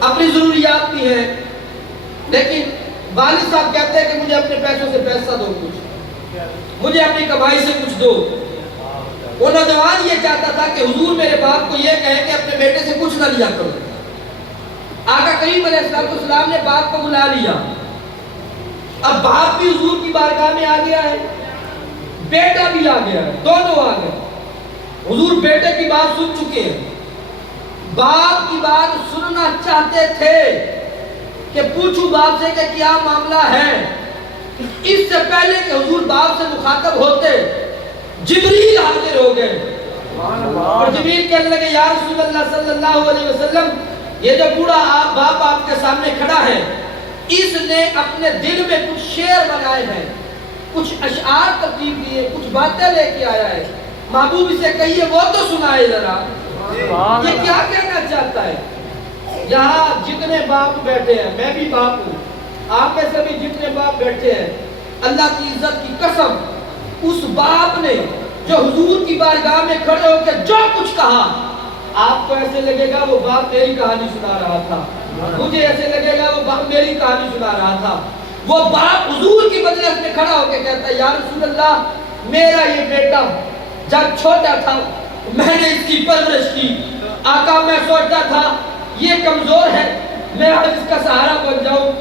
اپنی ضروریات بھی ہیں، لیکن والد صاحب کہتے ہیں کہ مجھے اپنے پیسوں سے پیسہ دو، کچھ مجھے اپنی کمائی سے کچھ دو. وہ نوجوان یہ چاہتا تھا کہ حضور میرے باپ کو یہ کہیں کہ اپنے بیٹے سے کچھ نہ لیا کرو. آقا کریم علیہ السلام نے باپ کو بلا لیا. اب باپ بھی حضور کی بارگاہ میں آ گیا ہے، بیٹا بھی آ گیا ہے، دونوں آ گئے. حضور بیٹے کی بات سن چکے ہیں، باپ کی بات سننا چاہتے تھے کہ پوچھو باپ سے کہ کیا معاملہ ہے. اس سے پہلے کہ حضور باپ سے مخاطب ہوتے جبریل حاضر ہو گئے اور جبریل کہنے لگے یا رسول اللہ صلی اللہ علیہ وسلم یہ جو بوڑھا باپ آپ کے سامنے کھڑا ہے اس نے اپنے دل میں کچھ شعر بنائے ہیں، کچھ اشعار ترتیب دیے، کچھ باتیں لے کے آیا ہے. محبوب اسے کہیے وہ تو سنائے ذرا یہ کیا کہنا چاہتا ہے. یہاں جتنے باپ بیٹھے ہیں، میں بھی باپ ہوں، آپ میں سے بھی جتنے باپ بیٹھے ہیں، اللہ کی عزت کی قسم اس باپ نے جو حضور کی بارگاہ میں کھڑے ہو کے جو کچھ کہا، آپ کو ایسے لگے گا وہ باپ میری کہانی سنا رہا تھا، مجھے ایسے لگے گا وہ باپ میری کہانی سنا رہا تھا. وہ باپ حضور کی مجلس میں کھڑا ہو کے کہتا ہے یا رسول اللہ میرا یہ بیٹا جب چھوٹا تھا میں نے اس کی پرورش کی. آقا میں سوچتا تھا یہ کمزور ہے، میں آج اس کا سہارا بن جاؤں،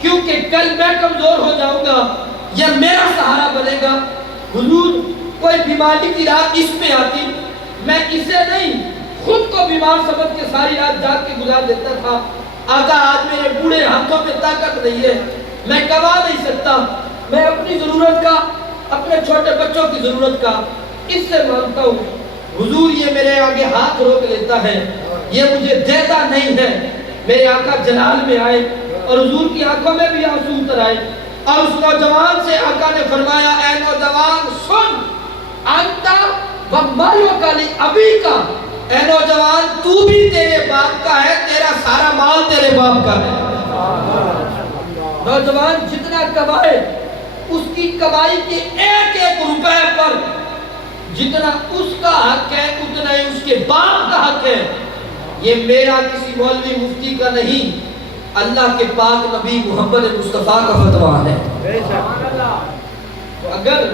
کیونکہ کل میں کمزور ہو جاؤں گا، یہ میرا سہارا بنے گا. حضور کوئی بیماری کی رات اس پہ آتی میں اسے نہیں خود کو بیمار سمجھ کے ساری رات جاگ کے گزار دیتا تھا. آقا آج میرے بوڑھے ہاتھوں میں طاقت نہیں ہے، میں کما نہیں سکتا، میں اپنی ضرورت کا، اپنے چھوٹے بچوں کی ضرورت کا اس سے مانگتا ہوں. حضور یہ میرے آگے ہاتھ روک لیتا ہے، یہ مجھے دیتا نہیں ہے. میرے آقا جلال میں آئے اور حضور کی آنکھوں میں بھی آنسو اتر آئے اور اس نوجوان سے آقا نے فرمایا اے نوجوان سن انتا و مالو کالی ابھی کا. اے نوجوان تو بھی تیرے باپ کا ہے، تیرا سارا مال تیرے باپ کا ہے. نوجوان جتنا کمائے اس کی کمائی کے ایک ایک روپے پر جتنا اس کا حق ہے اتنا ہی اس کے باپ کا حق ہے. یہ میرا کسی مولوی مفتی کا نہیں، اللہ کے پاک نبی محمد مصطفیٰ کا فتویٰ ہے. تو اگر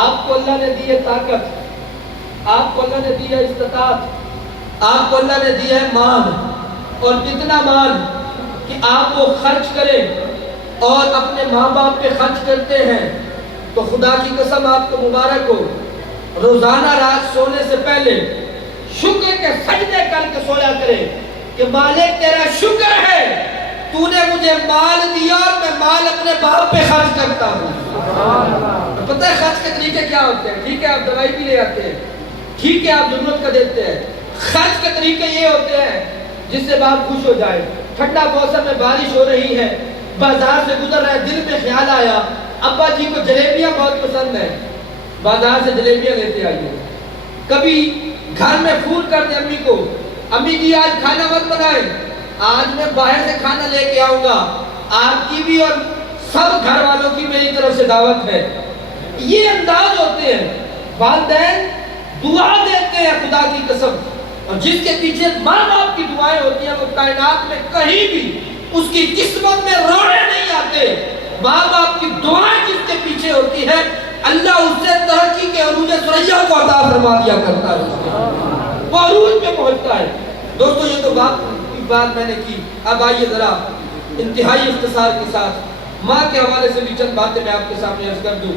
آپ کو اللہ نے دی ہے طاقت، آپ کو اللہ نے دی ہے استطاعت، آپ کو اللہ نے دی ہے مال، اور اتنا مال کہ آپ وہ خرچ کریں اور اپنے ماں باپ پہ خرچ کرتے ہیں، تو خدا کی قسم آپ کو مبارک ہو. روزانہ رات سونے سے پہلے شکر کے سجدے کر کے سویا کرے کہ مالک تیرا شکر ہے تو نے مجھے مال دیا اور میں مال اپنے باپ پہ خرچ کرتا ہوں. پتہ ہے خرچ کے طریقے کیا ہوتے ہیں؟ ٹھیک ہے آپ دوائی بھی لے آتے ہیں، ٹھیک ہے آپ ضرورت کا دیتے ہیں. خرچ کے طریقے یہ ہوتے ہیں جس سے باپ خوش ہو جائے. ٹھنڈا موسم میں بارش ہو رہی ہے، بازار سے گزر رہا ہے، دل میں خیال آیا ابا جی کو جلیبیاں بہت پسند ہیں، بازار سے جلیبیاں لیتے آئیے. کبھی گھر میں فون کر دیں امی کو، امی جی آج کھانا مت بنائیں، آج میں باہر سے کھانا لے کے آؤں گا، آپ کی بھی اور سب گھر والوں کی میری طرف سے دعوت ہے. یہ انداز ہوتے ہیں. والدین دعا دیتے ہیں خدا کی قسم، اور جس کے پیچھے ماں باپ کی دعائیں ہوتی ہیں وہ کائنات میں کہیں بھی اس کی قسمت میں روڑے نہیں آتے. ماں باپ کی دعائیں جس کے پیچھے ہوتی ہے اللہ اس سے ترقی کے عروج ثریا کو عطا فرما دیا کرتا ہے، وہ عروج پہ پہنچتا ہے. دوستو یہ تو بات میں نے کی. اب آئیے ذرا انتہائی اختصار کے ساتھ ماں کے حوالے سے بھی چند باتیں میں آپ کے سامنے عرض کر دوں.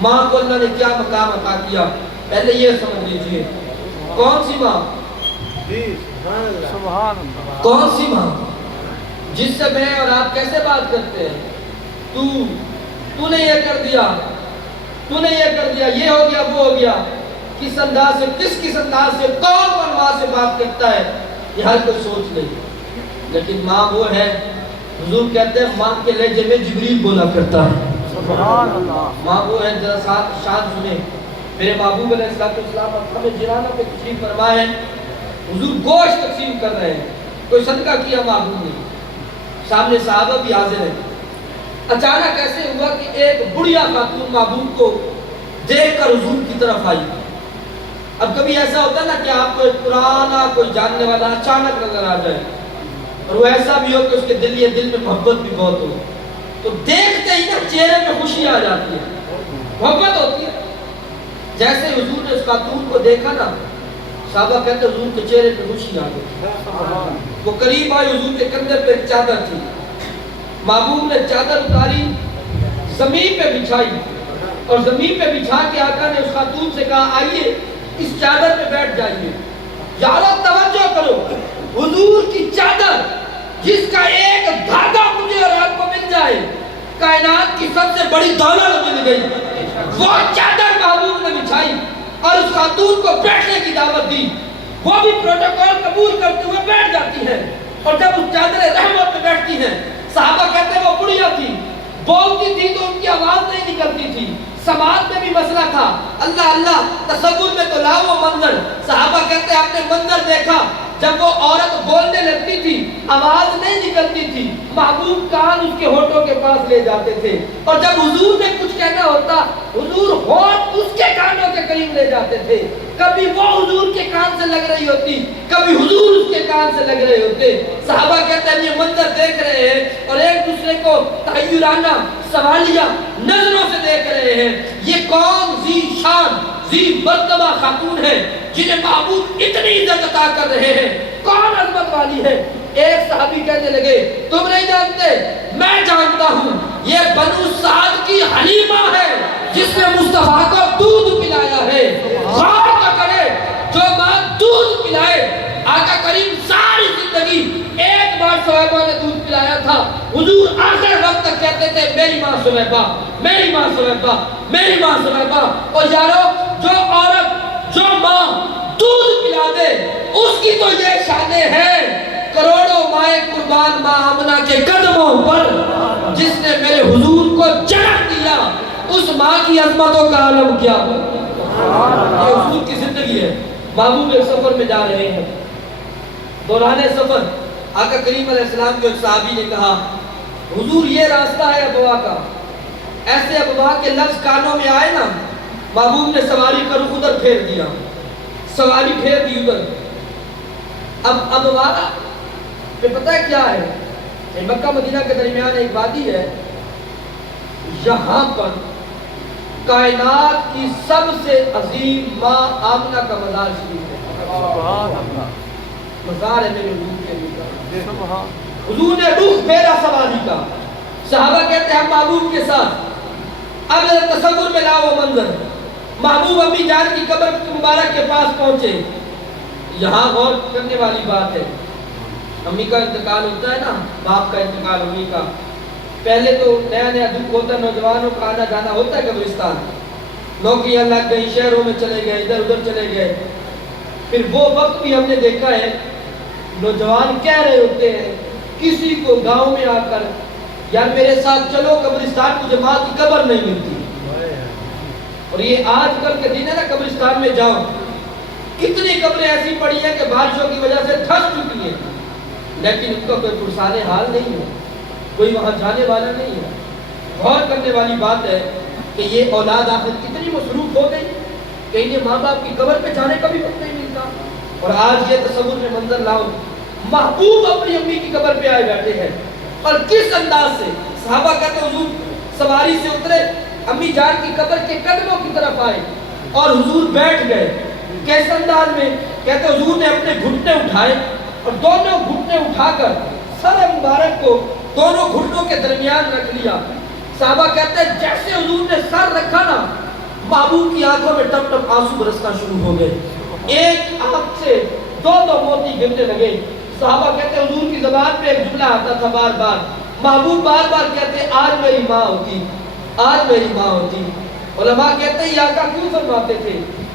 ماں کو اللہ نے کیا مقام عطا کیا پہلے یہ سمجھ لیجئے. کون سی ماں؟ سبحان اللہ. کون سی ماں جس سے میں اور آپ کیسے بات کرتے ہیں؟ تو نے یہ کر دیا، تو نے یہ کر دیا، یہ ہو گیا وہ ہو گیا. کس انداز سے کون عنوان سے بات کرتا ہے یہ ہر کوئی سوچ لے. لیکن ماں وہ ہے، حضور کہتے ہیں ماں کے لہجے میں جبریل بولا کرتا ہے. سبحان اللہ. ماں وہ ہے، ذرا ساتھ شان سنیں. میرے محبوب علیہ السلام ہمیں جنانہ پہ تشریف فرمائے ہیں. حضور گوشت تقسیم کر رہے ہیں، کوئی صدقہ کیا محبوب نے، سامنے صحابہ بھی حاضر ہیں. اچانک ایسے ہوا کہ ایک بڑھیا خاتون محبوب کو دیکھ کر حضور کی طرف آئی. اب کبھی ایسا ہوتا ہے نا کہ آپ کو ایک پرانا کوئی جاننے والا اچانک نظر آ جائے اور وہ ایسا بھی ہو کہ اس کے دل میں محبت بھی بہت ہو، تو دیکھتے ہی نا چہرے میں خوشی آ جاتی ہے، محبت ہوتی ہے. جیسے حضور نے اس خاتون کو دیکھا نا، صحابہ کہتے حضور کے چہرے پہ خوشی آ گئی. وہ قریب آئی، حضور کے کندھے پہ ایک چادر تھی. محبوب نے چادر اتاری، زمین پہ بچھائی اور زمین پہ بچھا کے آقا نے اس خاتون سے کہا آئیے اس چادر پہ بیٹھ جائیے. یارو توجہ کرو، حضور کی چادر جس کا ایک دھاگا مجھے اور آپ کو مل جائے کائنات کی سب سے بڑی دولت مل گئی. وہ چادر محبوب نے بچھائی اور اس خاتون کو بیٹھنے کی دعوت دی. وہ بھی پروٹوکول قبول کرتے ہوئے بیٹھ جاتی ہے اور جب اس چادر رحمت پہ بیٹھتی ہیں، صحابہ کہتے ہیں وہ بڑھیا تھی، بولتی تھی تو ان کی آواز نہیں نکلتی تھی. سماعت میں بھی مسئلہ تھا. اللہ اللہ تصور میں تو لاؤ وہ منظر. صحابہ کہتے ہیں آپ نے منظر دیکھا، جب وہ عورت بولنے لگتی تھی آواز نہیں نکلتی تھی، محبوب کان اس کے ہونٹوں کے پاس لے جاتے تھے اور جب حضور نے کچھ کہنا ہوتا حضور ہونٹ اس کے کانوں کے قریب لے جاتے تھے. کبھی وہ حضور کے کان سے لگ رہی ہوتی، کبھی حضور اس کے کان سے لگ رہے ہوتے. صحابہ کہتے ہیں یہ منظر دیکھ رہے ہیں اور ایک دوسرے کو تحیرانہ سوالیہ نظروں سے دیکھ رہے ہیں. یہ کون ذی شان ذی مرتبہ خاتون ہے جنہیں محبوب اتنی عزت عطا کر رہے ہیں؟ کون عظمت والی ہے؟ ایک صحابی کہنے لگے تم نہیں جانتے، میں جانتا ہوں، یہ بنو سعد کی حلیمہ ہے جس نے مصطفیٰ کو دودھ پلایا ہے. غور نہ کرے، جو ماں دودھ پلائے. آقا کریم ساری زندگی ایک بار صحابہ نے دودھ پلایا تھا. حضور آخر وقت تک کہتے تھے میری ماں صحابہ، میری ماں صحابہ، میری ماں صحابہ. اور یارو جو عورت جو ماں دودھ پلا دے اس کی تو یہ شانیں ہیں. کروڑوں مائیں قربان ماں آمنہ کے قدموں پر جس نے میرے حضور کو جنم دیا، اس ماں کی عظمتوں کا عالم کیا ہو. یہ حضور کی زندگی ہے. محبوب ایک سفر میں جا رہے ہیں، دوران سفر آقا کریم علیہ السلام کے ایک صحابی نے کہا حضور یہ راستہ ہے ابوا کا. ایسے ابوا کے لفظ کانوں میں آئے نا، محبوب نے سواری کا رخ ادھر پھیر دیا، سواری پھیر دی ادھر. اب ابوا پہ پتہ ہے کیا ہے؟ مکہ مدینہ کے درمیان ایک وادی ہے، یہاں پر کائنات کی سب سے عظیم ماں آمنہ کا مزار شریف ہے. مزار ہے میرے حضور کے لیے. حضور نے رخ پھیرا سواری کا. صحابہ کہتے ہیں ہم محبوب کے ساتھ. اب تصور میں لاؤ وہ منظر. محبوب امی جان کی قبر مبارک کے پاس پہنچے. یہاں غور کرنے والی بات ہے، امی کا انتقال ہوتا ہے نا، باپ کا انتقال امی کا، پہلے تو نیا نیا دکھ ہوتا ہے، نوجوانوں کا آنا جانا ہوتا ہے قبرستان، نوکریاں لگ گئی، شہروں میں چلے گئے، ادھر ادھر چلے گئے. پھر وہ وقت بھی ہم نے دیکھا ہے نوجوان کہہ رہے ہوتے ہیں کسی کو گاؤں میں آ کر یار میرے ساتھ چلو قبرستان، مجھے ماں کی قبر نہیں ملتی. اور یہ آج کل کے دن ہے نا، قبرستان میں جاؤ کتنی قبریں ایسی پڑی ہیں کہ بارشوں کی وجہ سے دھس چکی ہیں، لیکن ان کا کوئی پرسان حال نہیں ہے، کوئی وہاں جانے والا نہیں ہے. غور کرنے والی بات ہے کہ یہ اولاد آخر کتنی مصروف ہو گئی کہ انہیں ماں باپ کی قبر پہ جانے کا بھی وقت نہیں ملتا. اور آج یہ تصور میں منظر لاؤ، محبوب اپنی امی کی قبر پہ آئے بیٹھے ہیں اور کس انداز سے. صحابہ کہتے حضور سواری سے اترے، امی جان کی قبر کے قدموں کی طرف آئے اور حضور بیٹھ گئے. کیسے انداز میں؟ کہتے حضور نے اپنے گھٹنے اٹھائے اور دونوں گھٹنے اٹھا کر سر مبارک کو دونوں گھٹنوں کے درمیان رکھ لیا. صحابہ کہتے ہیں جیسے حضور نے سر رکھا نا، محبوب کی آنکھوں میں ٹپ ٹپ آنسو برسنا شروع ہو گئے. ایک آنکھ سے دو دو موتی گرنے لگے. صحابہ کہتے ہیں حضور کی زبان پہ ایک جملہ آتا تھا بار بار، محبوب بار بار کہتے آج میری ماں ہوتی، آج میری ماں ہوتی. علماء کہتے ہیں یہ آقا کیوں فرماتے تھے؟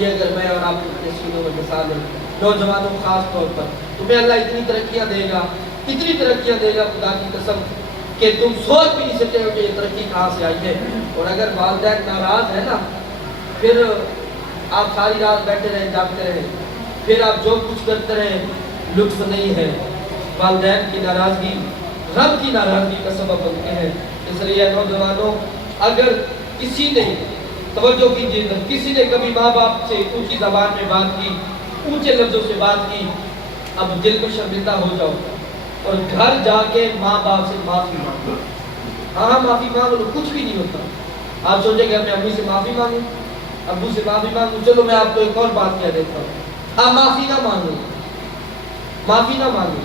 یہ اگر میں اور آپ اپنے سینوں میں مثال لیں نوجوانوں خاص طور پر تمہیں اللہ اتنی ترقیاں دے گا، اتنی ترقیاں دے گا خدا کی قسم کہ تم سوچ بھی نہیں سکتے ہو کہ یہ ترقی کہاں سے آئی ہے۔ اور اگر والدین ناراض ہے نا، پھر آپ ساری رات بیٹھے رہیں جاگتے رہیں، پھر آپ جو کچھ کرتے رہیں لطف نہیں ہے۔ والدین کی ناراضگی رب کی ناراضگی کا سبب بنتے ہیں۔ اس لیے نوجوانوں اگر کسی نے توجہ کیجیے، کسی نے کبھی ماں باپ سے اونچی زبان میں بات کی، اونچے لفظوں سے بات کی، اب دل کو شرمندہ ہو جاؤ اور گھر جا کے ماں باپ سے معافی مانگو۔ ہاں معافی مانگو، کچھ بھی نہیں ہوتا۔ آپ سوچیں گھر میں امی سے معافی مانگوں، ابو سے معافی مانگوں، چلو میں آپ کو ایک اور بات کہہ دیتا ہوں، آپ معافی نہ مانگو، معافی نہ مانگو،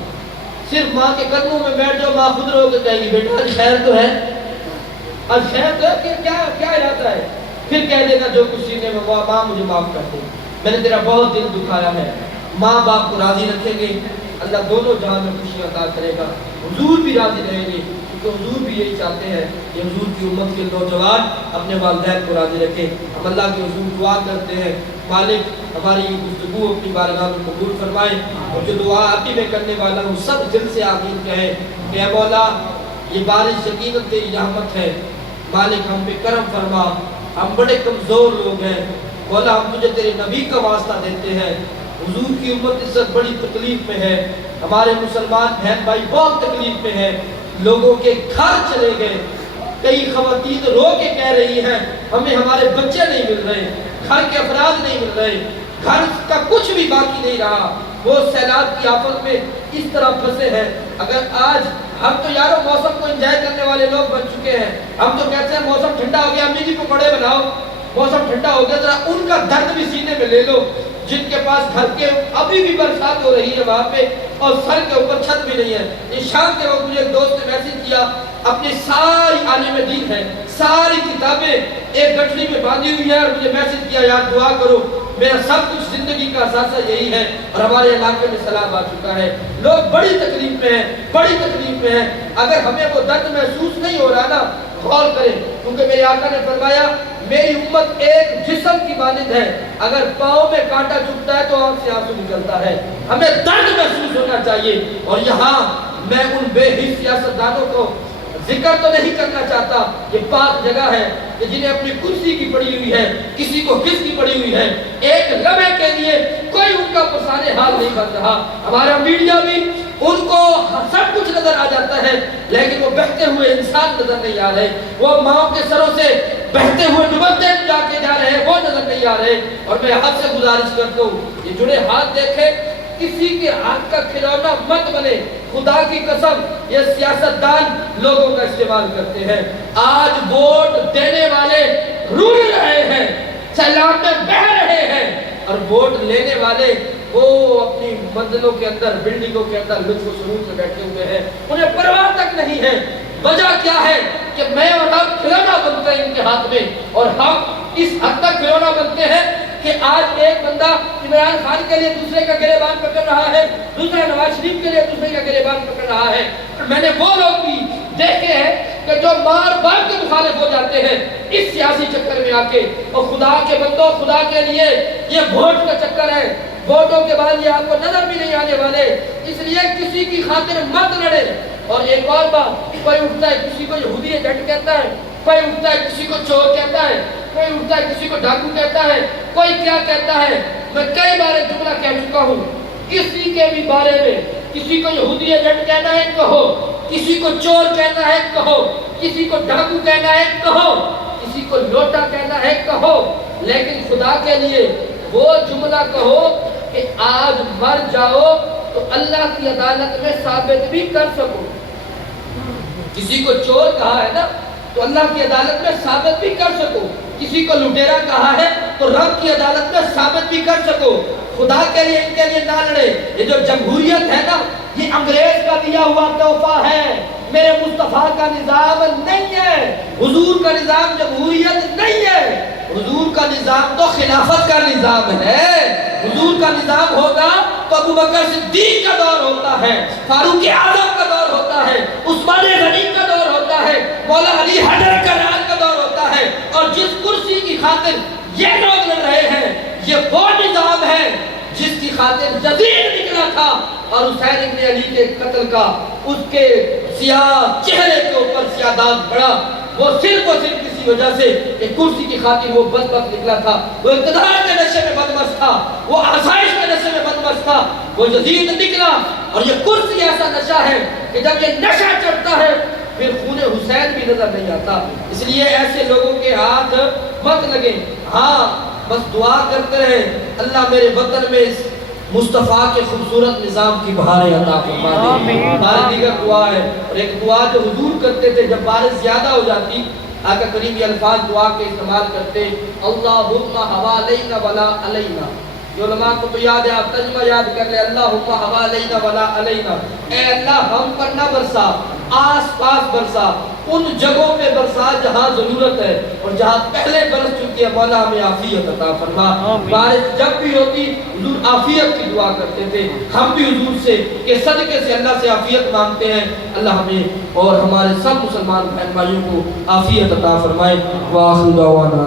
صرف ماں کے قدموں میں بیٹھ جاؤ، ماں خود رو کے کہے گی بیٹا آج خیر تو ہے، آج خیر تو ہے کہ کیا ارادہ ہے، پھر کہہ دینا جو کچھ سینے میں ماں مجھے معاف کر دے، میں نے تیرا بہت دل دکھایا ہے۔ ماں باپ کو راضی رکھیں گے اللہ دونوں جہاں میں خوشیاں عطا کرے گا، حضور بھی راضی رہیں گے کیونکہ حضور بھی یہی چاہتے ہیں کہ حضور کی امت کے نوجوان اپنے والدین کو راضی رکھیں۔ ہم اللہ کے حضور دعا کرتے ہیں مالک ہماری یہ گفتگو اپنی بارگاہ میں قبول فرمائے، اور جو دعا آتی میں کرنے والا ہوں سب دل سے آمین کہیں کہ اے مولا یہ بارش یقیناً تیری رحمت ہے، مالک ہم پہ کرم فرما، ہم بڑے کمزور لوگ ہیں، مولا ہم تجھے تیرے نبی کا واسطہ دیتے ہیں، حضور کی امت اس وقت بڑی تکلیف میں ہے، ہمارے مسلمان بہن بھائی بہت تکلیف میں ہیں، لوگوں کے گھر چلے گئے، کئی خواتین رو کے کہہ رہی ہیں ہمیں ہمارے بچے نہیں مل رہے، گھر کے افراد نہیں مل رہے، گھر کا کچھ بھی باقی نہیں رہا، وہ سیلاب کی آفت میں اس طرح پھنسے ہیں۔ اگر آج ہم تو یارو موسم کو انجوائے کرنے والے لوگ بن چکے ہیں، ہم تو کہتے ہیں موسم ٹھنڈا ہو گیا امی جی پکوڑے بناؤ، موسم ٹھنڈا ہو گیا، ذرا ان کا درد بھی سینے میں لے لو جن کے پاس گھر کے ابھی بھی برسات ہو رہی ہے وہاں پہ اور سر کے اوپر چھت بھی نہیں ہے۔ یہ شام کے وقت مجھے ایک دوست نے میسج کیا، اپنی ساری عالم دین ہے، ساری کتابیں ایک گٹھڑی میں باندھی ہوئی ہے اور مجھے میسج کیا یار دعا کرو، میرا سب کچھ زندگی کا اثاثہ یہی ہے اور ہمارے علاقے میں سیلاب آ چکا ہے، لوگ بڑی تکلیف میں ہیں، بڑی تکلیف میں ہیں۔ اگر ہمیں وہ درد محسوس نہیں ہو رہا نا غور کریں، کیونکہ میرے آقا نے فرمایا میری امت ایک جسم کی مانند ہے، اگر پاؤں میں کانٹا چبھتا ہے تو آنکھ سے آنسو نکلتا ہے، ہمیں درد محسوس ہونا چاہیے۔ اور یہاں میں ان بے حس سیاستدانوں کو ذکر تو نہیں کرنا چاہتا، یہ پاک جگہ ہے کہ جنہیں اپنی کرسی کی پڑی ہوئی ہے، کسی کو کس کی پڑی ہوئی ہے، ایک لمحے کے لیے کوئی ان کا پرسان حال نہیں بن رہا۔ ہمارا میڈیا بھی ان کو سب کچھ نظر آ جاتا ہے لیکن وہ بہتے ہوئے انسان نظر نہیں آ رہے، وہ ماؤں کے سروں سے بہتے ہوئے ڈبکتے جا کے جا رہے ہیں، وہ نظر نہیں آ رہے۔ اور میں آپ سے گزارش کرتا ہوں یہ جڑے ہاتھ دیکھیں، کسی کے ہاتھ کا کھلونا مت بنے، خدا کی قسم یہ سیاستدان لوگوں کا استعمال کرتے ہیں۔ آج ووٹ دینے والے روڑ رہے ہیں، سیلاب میں بہہ رہے ہیں، اور ووٹ لینے والے وہ اپنی منزلوں کے اندر بلڈنگوں کے اندر لطف و سرور سے بیٹھے ہوئے ہیں، انہیں پرواہ تک نہیں ہے۔ وجہ کیا ہے کہ میں اور آپ کھلونا بنتے ہیں ان کے ہاتھ میں، اور ہم اس حد تک کھلونا بنتے ہیں کہ آج ایک بندہ عمران خان کے لیے دوسرے کا گریبان پکڑ رہا ہے، دوسرا نواز شریف کے لیے دوسرے کا گریبان پکڑ رہا ہے۔ اور میں نے وہ لوگ بھی دیکھے ہیں کہ جو مار باپ کے مخالف ہو جاتے ہیں اس سیاسی چکر میں آ کے، اور خدا کے بندوں خدا کے لیے یہ ووٹ کا چکر ہے، ووٹوں کے بعد یہ آپ کو نظر بھی نہیں آنے والے، اس لیے کسی کی خاطر مت لڑے۔ اور ایک اور بات، کوئی اٹھتا ہے کسی کو یہودی ایجنٹ کہتا ہے، کوئی اٹھتا ہے کسی کو چور کہتا ہے، کوئی اٹھتا ہے کسی کو ڈاکو کہتا ہے، کوئی کیا کہتا ہے۔ میں کئی بار ایک جملہ کہہ چکا ہوں، کسی کے بھی بارے میں کسی کو یہودی ایجنٹ کہنا ہے کہو، کسی کو چور کہنا ہے کہو، کسی کو ڈاکو کہنا ہے کہو، کسی کو لوٹا کہنا ہے کہو، لیکن خدا کے لیے وہ جملہ کہو کہ آج مر جاؤ تو اللہ کی عدالت میں ثابت بھی کر سکو۔ کسی کو چور کہا ہے نا تو اللہ کی عدالت میں ثابت بھی کر سکو، کسی کو لٹیرا کہا ہے تو رب کی عدالت میں ثابت بھی کر سکو۔ خدا کے لیے ان کے لیے نہ لڑے۔ یہ جو جمہوریت ہے نا یہ انگریز کا دیا ہوا تحفہ ہے، میرے مصطفیٰ کا نظام نہیں ہے، حضور کا نظام جمہوریت نہیں ہے، حضور کا نظام تو خلافت کا نظام ہے۔ حضور کا نظام ہوگا تو ابو بکر صدیق کا دور ہوتا ہے، فاروق اعظم کا دور ہوتا ہے، عثمان غنی کا دور ہوتا ہے، مولا علی حیدر کرار کا دور ہوتا ہے، اور جس کرسی کی خاطر یہ لوگ لڑ رہے ہیں یہ وہ نظام ہے جس کی خاطر یزید نکلا تھا اور حسین ابن علی کے قتل کا اس کے سیاہ چہرے کے اوپر سیاہ داغ پڑا، وہ صرف کسی وجہ سے کہ کرسی کی خاطر وہ بدبخت نکلا تھا، وہ اقتدار کے نشے میں بدمست تھا، وہ آسائش کے نشے میں بدمست تھا، وہ یزید نکلا۔ اور یہ کرسی ایسا نشہ ہے کہ جب یہ نشہ چڑھتا ہے پھر خون حسین بھی نظر نہیں آتا، اس لیے ایسے لوگوں کے ہاتھ مت لگیں۔ ہاں بس دعا کرتے رہیں اللہ میرے وطن میں اس مصطفیٰ کے خوبصورت نظام کی بہاریں عطا فرما دے۔ ہماری دیگر دعا ہے، اور ایک دعا جو حضور کرتے تھے جب بارش زیادہ ہو جاتی، آقا کریم یہ الفاظ دعا کے استعمال کرتے، اللہم حوالینا ولا علینا۔ یہ علماء کو تو یاد ہے، آپ ترجمہ یاد کر لیں، اللہم حوالینا ولا علینا، اے اللہ ہم پر نہ برسا، آس پاس برسا، ان جگہوں پہ برسا جہاں ضرورت ہے، اور جہاں پہلے برس چکی ہے مولا ہمیں عافیت عطا فرما۔ بارش جب بھی ہوتی حضور عافیت کی دعا کرتے تھے، ہم بھی حضور سے کہ صدقے سے اللہ سے عافیت مانگتے ہیں، اللہ ہمیں اور ہمارے سب مسلمان بہن بھائیوں کو عافیت عطا فرمائے۔ وآخر دعوانا